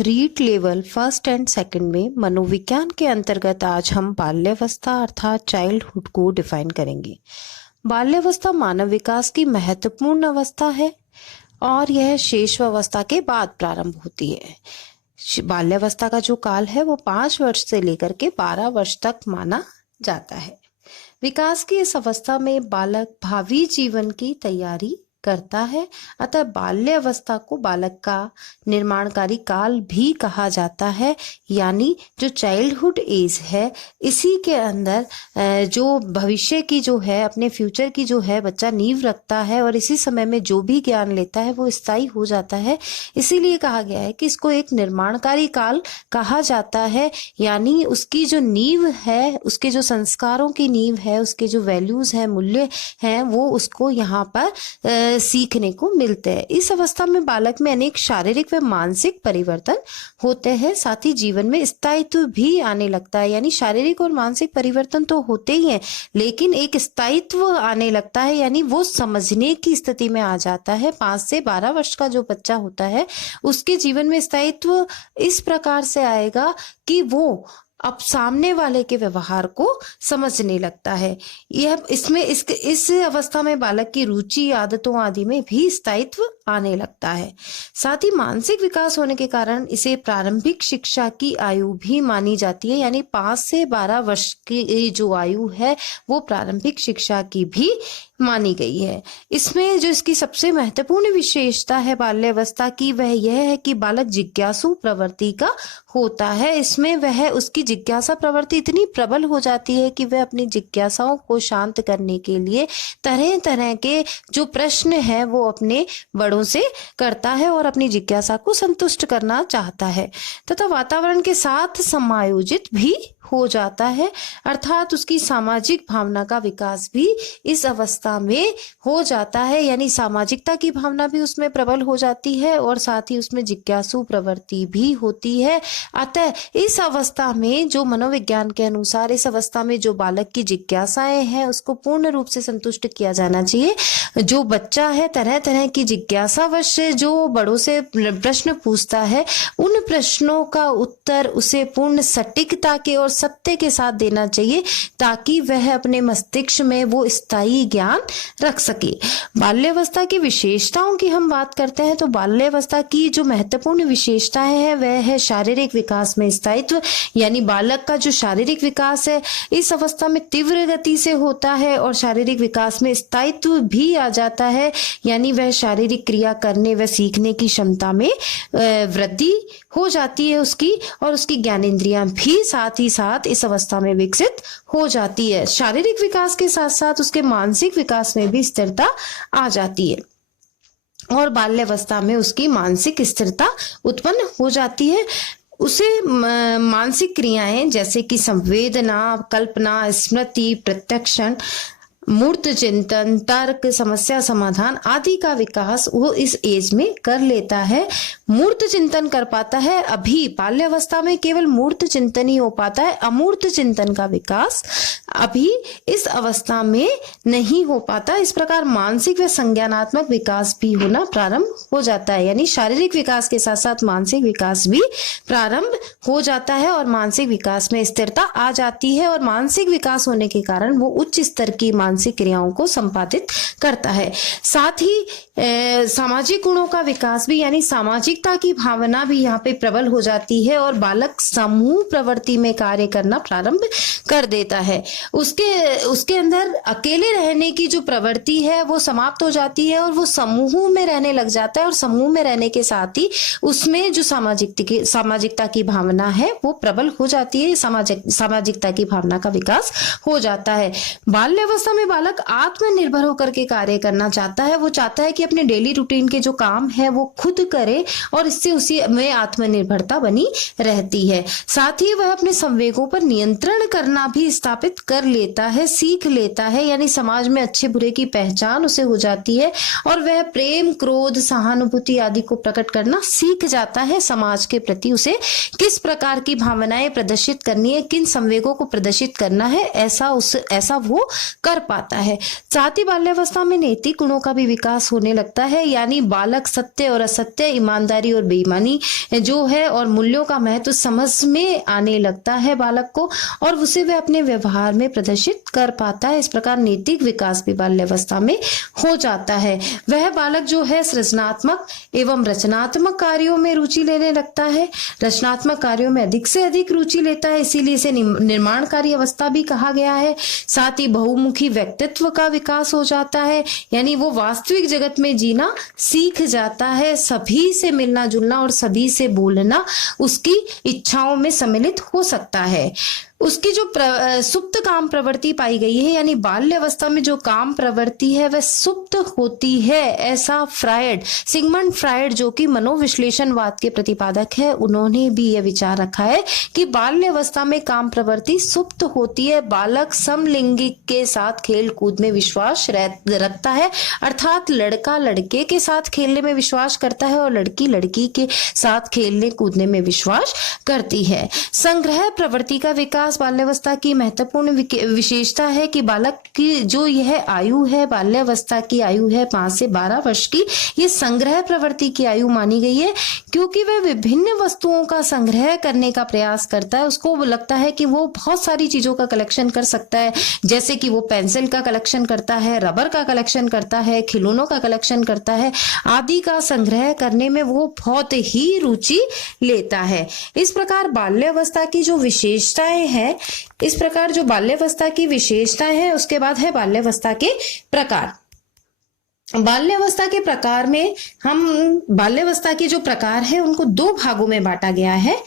REET level first and second में मनोविज्ञान के अंतर्गत आज हम बाल्यावस्था अर्थात चाइल्डहुड को डिफाइन करेंगे। बाल्यावस्था मानव विकास की महत्वपूर्ण अवस्था है और यह शैशवावस्था के बाद प्रारंभ होती है। बाल्यावस्था का जो काल है वो 5 वर्ष से लेकर के 12 वर्ष तक माना जाता है। विकास की इस अवस्था में बालक भावी जीवन की तैयारी करता है, अतः बाल्यावस्था को बालक का निर्माणकारी काल भी कहा जाता है। यानी जो चाइल्डहुड एज है, इसी के अंदर जो भविष्य की जो है, अपने फ्यूचर की जो है बच्चा नींव रखता है और इसी समय में जो भी ज्ञान लेता है वो स्थायी हो जाता है। इसीलिए कहा गया है कि इसको एक निर्माणकारी काल कहा जाता है। यानी उसकी जो नींव है, उसके जो संस्कारों की नींव है, उसके जो वैल्यूज है, मूल्य हैं, वो उसको यहाँ पर सीखने को मिलते हैं। इस अवस्था में बालक में अनेक शारीरिक व मानसिक परिवर्तन होते हैं, साथ ही जीवन में स्थायित्व भी आने लगता है। यानी शारीरिक और मानसिक परिवर्तन तो होते ही हैं, लेकिन एक स्थायित्व आने लगता है, यानी वो समझने की स्थिति में आ जाता है। 5 से 12 वर्ष का जो बच्चा होता है उसके जीवन में स्थायित्व इस प्रकार से आएगा कि वो अब सामने वाले के व्यवहार को समझने लगता है। यह इस अवस्था में बालक की रुचि, आदतों आदि में भी स्थायित्व आने लगता है। साथ ही मानसिक विकास होने के कारण इसे प्रारंभिक शिक्षा की आयु भी मानी जाती है। यानी 5 से 12 वर्ष की जो आयु है वो प्रारंभिक शिक्षा की भी मानी गई है। इसमें जो इसकी सबसे महत्वपूर्ण विशेषता है बाल्यावस्था की, वह यह है कि बालक जिज्ञासु प्रवृत्ति का होता है। इसमें वह उसकी जिज्ञासा प्रवृत्ति इतनी प्रबल हो जाती है कि वह अपनी जिज्ञासाओं को शांत करने के लिए तरह तरह के जो प्रश्न हैं वो अपने बड़ों से करता है और अपनी जिज्ञासा को संतुष्ट करना चाहता है तथा वातावरण के साथ समायोजित भी हो जाता है। अर्थात उसकी सामाजिक भावना का विकास भी इस अवस्था में हो जाता है। यानी सामाजिकता की भावना भी उसमें प्रबल हो जाती है और साथ ही उसमें जिज्ञासु प्रवृत्ति भी होती है। अतः इस अवस्था में जो मनोविज्ञान के अनुसार इस अवस्था में जो बालक की जिज्ञासाएं हैं उसको पूर्ण रूप से संतुष्ट किया जाना चाहिए। जो बच्चा है तरह तरह की जिज्ञासावश जो बड़ों से प्रश्न पूछता है, उन प्रश्नों का उत्तर उसे पूर्ण सटीकता के और सत्य के साथ देना चाहिए ताकि वह अपने मस्तिष्क में वो स्थायी ज्ञान रख सके। बाल्यावस्था की विशेषताओं की हम बात करते हैं तो बाल्यावस्था की जो महत्वपूर्ण विशेषताएं हैं वह है शारीरिक विकास में स्थायित्व। यानी बालक का जो शारीरिक विकास है इस अवस्था में तीव्र गति से होता है और शारीरिक विकास में स्थायित्व भी आ जाता है। यानी वह शारीरिक क्रिया करने व सीखने की क्षमता में वृद्धि हो जाती है उसकी, और उसकी ज्ञानेंद्रियां भी साथ ही साथ इस अवस्था में विकसित हो जाती है। शारीरिक विकास के साथ साथ उसके मानसिक विकास में भी स्थिरता आ जाती है और बाल्यावस्था में उसकी मानसिक स्थिरता उत्पन्न हो जाती है। उसे मानसिक क्रियाएं जैसे कि संवेदना, कल्पना, स्मृति, प्रत्यक्षण, मूर्त चिंतन, तर्क, समस्या समाधान आदि का विकास वो इस एज में कर लेता है। मूर्त चिंतन कर पाता है। अभी बाल्यावस्था में केवल मूर्त चिंतन ही हो पाता है, अमूर्त चिंतन का विकास अभी इस अवस्था में नहीं हो पाता। इस प्रकार मानसिक व संज्ञानात्मक विकास भी होना प्रारंभ हो जाता है। यानी शारीरिक विकास के साथ साथ मानसिक विकास भी प्रारंभ हो जाता है और मानसिक विकास में स्थिरता आ जाती है और मानसिक विकास होने के कारण वो उच्च स्तर की मानसिक क्रियाओं को संपादित करता है। साथ ही सामाजिक गुणों का विकास भी, यानी सामाजिकता की भावना भी यहाँ पे प्रबल हो जाती है और बालक समूह प्रवृत्ति में कार्य करना प्रारंभ कर देता है। उसके अंदर अकेले रहने की जो प्रवृत्ति है वो समाप्त हो जाती है और वो समूह में रहने लग जाता है और समूह में रहने के साथ ही उसमें जो सामाजिकता की भावना है वो प्रबल हो जाती है। सामाजिकता की भावना का विकास हो जाता है। बाल्यावस्था में बालक आत्मनिर्भर होकर के कार्य करना चाहता है। वो चाहता है कि अपने डेली रूटीन के जो काम है वो खुद करे और इससे उसी में आत्मनिर्भरता बनी रहती है। साथ ही वह अपने संवेगों पर नियंत्रण करना भी स्थापित कर लेता है, सीख लेता है। यानी समाज में अच्छे बुरे की पहचान उसे हो जाती है और वह प्रेम, क्रोध, सहानुभूति आदि को प्रकट करना सीख जाता है। समाज के प्रति उसे किस प्रकार की भावनाएं प्रदर्शित करनी है, किन संवेगों को प्रदर्शित करना है, ऐसा वो कर पाता है। साथ ही बाल्यावस्था में नैतिक गुणों का भी विकास होने लगता है। यानी बालक सत्य और असत्य, ईमानदारी ईमानदारी और बेईमानी जो है और मूल्यों का महत्व समझ में आने लगता है बालक को, और उसे वह अपने व्यवहार में प्रदर्शित कर पाता है। इस प्रकार नैतिक विकास भी बाल्यावस्था में हो जाता है। वह बालक जो है सृजनात्मक एवं रचनात्मक कार्यों में रुचि लेने लगता है, रचनात्मक कार्यों में अधिक से अधिक रुचि लेता है, इसीलिए इसे निर्माणकारी अवस्था भी कहा गया है। साथ ही बहुमुखी व्यक्तित्व का विकास हो जाता है, यानी वो वास्तविक जगत में जीना सीख जाता है, सभी से मिलना जुलना और सभी से बोलना उसकी इच्छाओं में सम्मिलित हो सकता है। उसकी जो सुप्त काम प्रवृत्ति पाई गई है, यानी बाल्यावस्था में जो काम प्रवृत्ति है वह सुप्त होती है, ऐसा सिगमंड फ्रायड जो कि मनोविश्लेषणवाद के प्रतिपादक है, उन्होंने भी यह विचार रखा है कि बाल्यावस्था में काम प्रवृत्ति सुप्त होती है। बालक समलिंगिक के साथ खेल कूद में विश्वास रखता है, अर्थात लड़का लड़के के साथ खेलने में विश्वास करता है और लड़की लड़की के साथ खेलने कूदने में विश्वास करती है। संग्रह प्रवृत्ति का विकास बाल्यावस्था की महत्वपूर्ण विशेषता है कि बालक की जो यह आयु है, बाल्यावस्था की आयु है 5 से 12 वर्ष की, ये संग्रह प्रवृत्ति की आयु मानी गई है, क्योंकि वह विभिन्न वस्तुओं का संग्रह करने का प्रयास करता है। उसको लगता है कि वो बहुत सारी चीजों का कलेक्शन कर सकता है, जैसे कि वो पेंसिल का कलेक्शन करता है, रबर का कलेक्शन करता है, खिलौनों का कलेक्शन करता है, आदि का संग्रह करने में वो बहुत ही रुचि लेता है। इस प्रकार बाल्यावस्था की जो विशेषताएं है, इस प्रकार जो बाल्यावस्था की विशेषताएं हैं, उसके बाद है बाल्यावस्था के प्रकार। बाल्यावस्था के प्रकार में बाल्यावस्था के जो प्रकार है उनको 2 भागों में बांटा गया है,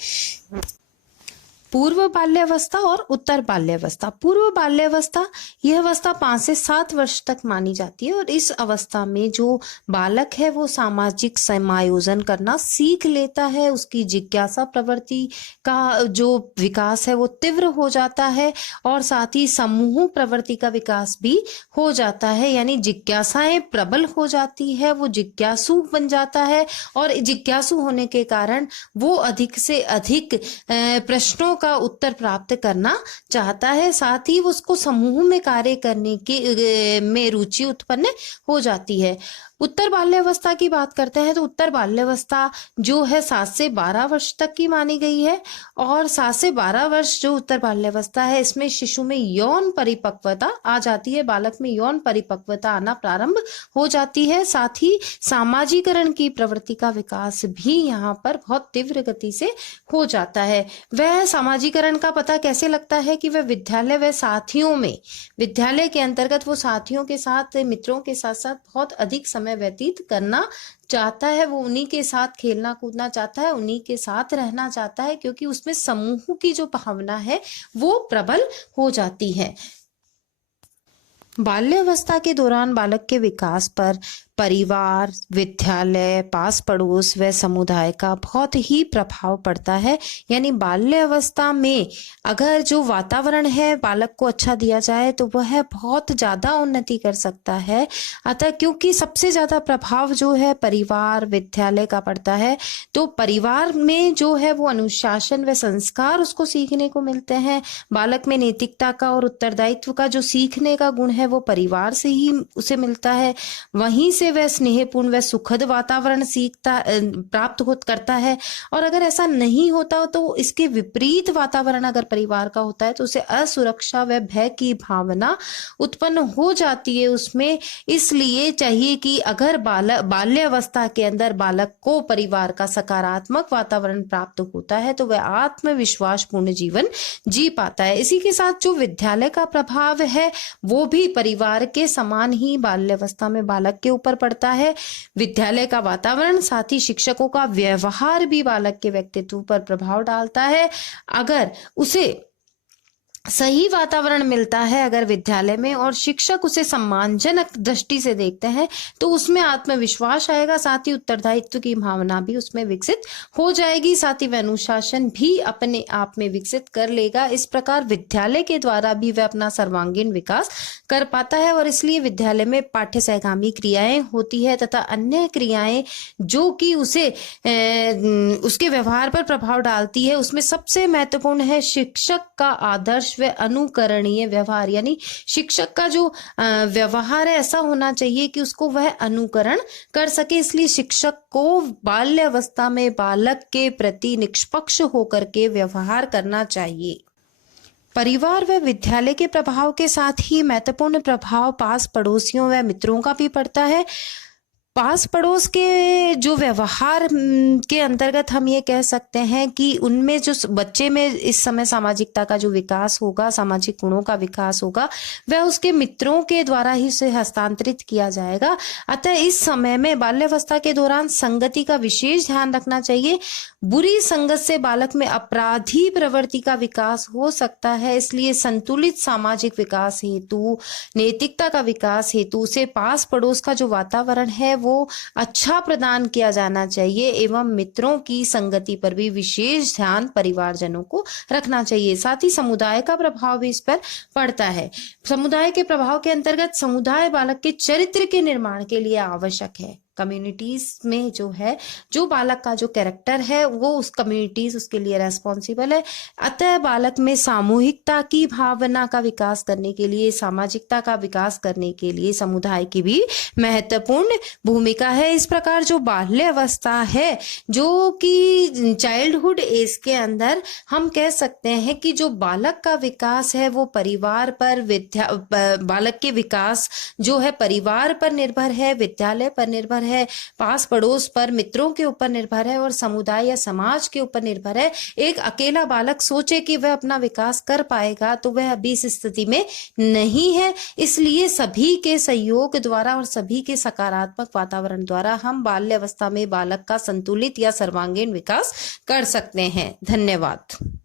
पूर्व बाल्यावस्था और उत्तर बाल्यावस्था। पूर्व बाल्यावस्था यह अवस्था 5 से 7 वर्ष तक मानी जाती है और इस अवस्था में जो बालक है वो सामाजिक समायोजन करना सीख लेता है, उसकी जिज्ञासा प्रवृत्ति का जो विकास है वो तीव्र हो जाता है और साथ ही समूह प्रवृत्ति का विकास भी हो जाता है, यानी जिज्ञासाएं प्रबल हो जाती है, वो जिज्ञासु बन जाता है और जिज्ञासु होने के कारण वो अधिक से अधिक प्रश्नों का उत्तर प्राप्त करना चाहता है। साथ ही उसको समूह में कार्य करने की में रुचि उत्पन्न हो जाती है। उत्तर बाल्यावस्था की बात करते हैं तो उत्तर बाल्यावस्था जो है 7 से 12 वर्ष तक की मानी गई है और 7 से 12 वर्ष जो उत्तर बाल्यावस्था है इसमें शिशु में यौन परिपक्वता आ जाती है, बालक में यौन परिपक्वता आना प्रारंभ हो जाती है। साथ ही सामाजिकरण की प्रवृत्ति का विकास भी यहाँ पर बहुत तीव्र गति से हो जाता है। वह सामाजिकरण का पता कैसे लगता है कि वह विद्यालय व साथियों में, विद्यालय के अंतर्गत वो साथियों के साथ, मित्रों के साथ साथ बहुत अधिक समय व्यतीत करना चाहता है, वो उन्हीं के साथ खेलना कूदना चाहता है, उन्हीं के साथ रहना चाहता है, क्योंकि उसमें समूह की जो भावना है वो प्रबल हो जाती है। बाल्यावस्था के दौरान बालक के विकास पर परिवार, विद्यालय, पास पड़ोस व समुदाय का बहुत ही प्रभाव पड़ता है। यानी बाल्यावस्था में अगर जो वातावरण है बालक को अच्छा दिया जाए तो वह बहुत ज़्यादा उन्नति कर सकता है। अतः क्योंकि सबसे ज़्यादा प्रभाव जो है परिवार, विद्यालय का पड़ता है, तो परिवार में जो है वो अनुशासन व संस्कार उसको सीखने को मिलते हैं। बालक में नैतिकता का और उत्तरदायित्व का जो सीखने का गुण है वो परिवार से ही उसे मिलता है। वहीं से वह स्नेहपूर्ण व सुखद वातावरण प्राप्त करता है। और अगर ऐसा नहीं होता तो इसके विपरीत वातावरण अगर परिवार का होता है तो उसे असुरक्षा व भय की भावना उत्पन्न हो जाती है उसमें। इसलिए चाहिए कि अगर बाल्यावस्था के अंदर बालक को परिवार का सकारात्मक वातावरण प्राप्त होता है तो वह आत्मविश्वास पूर्ण जीवन जी पाता है। इसी के साथ जो विद्यालय का प्रभाव है वो भी परिवार के समान ही बाल्यावस्था में बालक के ऊपर पड़ता है। विद्यालय का वातावरण, साथ ही शिक्षकों का व्यवहार भी बालक के व्यक्तित्व पर प्रभाव डालता है। अगर उसे सही वातावरण मिलता है अगर विद्यालय में और शिक्षक उसे सम्मानजनक दृष्टि से देखते हैं तो उसमें आत्मविश्वास आएगा, साथ ही उत्तरदायित्व की भावना भी उसमें विकसित हो जाएगी, साथ ही वह अनुशासन भी अपने आप में विकसित कर लेगा। इस प्रकार विद्यालय के द्वारा भी वह अपना सर्वांगीण विकास कर पाता है और इसलिए विद्यालय में पाठ्य सहगामी क्रियाएं होती है तथा अन्य क्रियाएं जो कि उसे उसके व्यवहार पर प्रभाव डालती है। उसमें सबसे महत्वपूर्ण है शिक्षक का आदर्श व अनुकरणीय व्यवहार, यानी शिक्षक का जो व्यवहार है ऐसा होना चाहिए कि उसको वह अनुकरण कर सके। इसलिए शिक्षक को बाल्यावस्था में बालक के प्रति निष्पक्ष होकर के व्यवहार करना चाहिए। परिवार व विद्यालय के प्रभाव के साथ ही महत्वपूर्ण प्रभाव पास पड़ोसियों व मित्रों का भी पड़ता है। पास पड़ोस के जो व्यवहार के अंतर्गत हम ये कह सकते हैं कि उनमें जो बच्चे में इस समय सामाजिकता का जो विकास होगा, सामाजिक गुणों का विकास होगा, वह उसके मित्रों के द्वारा ही उसे हस्तांतरित किया जाएगा। अतः इस समय में बाल्यावस्था के दौरान संगति का विशेष ध्यान रखना चाहिए। बुरी संगत से बालक में अपराधी प्रवृत्ति का विकास हो सकता है, इसलिए संतुलित सामाजिक विकास हेतु, नैतिकता का विकास हेतु उसे पास पड़ोस का जो वातावरण है वो अच्छा प्रदान किया जाना चाहिए एवं मित्रों की संगति पर भी विशेष ध्यान परिवारजनों को रखना चाहिए। साथ ही समुदाय का प्रभाव भी इस पर पड़ता है। समुदाय के प्रभाव के अंतर्गत समुदाय बालक के चरित्र के निर्माण के लिए आवश्यक है। कम्युनिटीज में जो है, जो बालक का जो कैरेक्टर है वो उस कम्युनिटीज उसके लिए रेस्पॉन्सिबल है। अतः बालक में सामूहिकता की भावना का विकास करने के लिए, सामाजिकता का विकास करने के लिए समुदाय की भी महत्वपूर्ण भूमिका है। इस प्रकार जो बाल्य अवस्था है, जो कि चाइल्डहुड एज के अंदर हम कह सकते हैं कि जो बालक का विकास है वो परिवार पर, बालक के विकास जो है परिवार पर निर्भर है, विद्यालय पर निर्भर है, पास पड़ोस पर, मित्रों के ऊपर निर्भर है और समुदाय या समाज के ऊपर निर्भर है। एक अकेला बालक सोचे कि वह अपना विकास कर पाएगा तो वह अभी इस स्थिति में नहीं है। इसलिए सभी के सहयोग द्वारा और सभी के सकारात्मक वातावरण द्वारा हम बाल्यावस्था में बालक का संतुलित या सर्वांगीण विकास कर सकते हैं। धन्यवाद।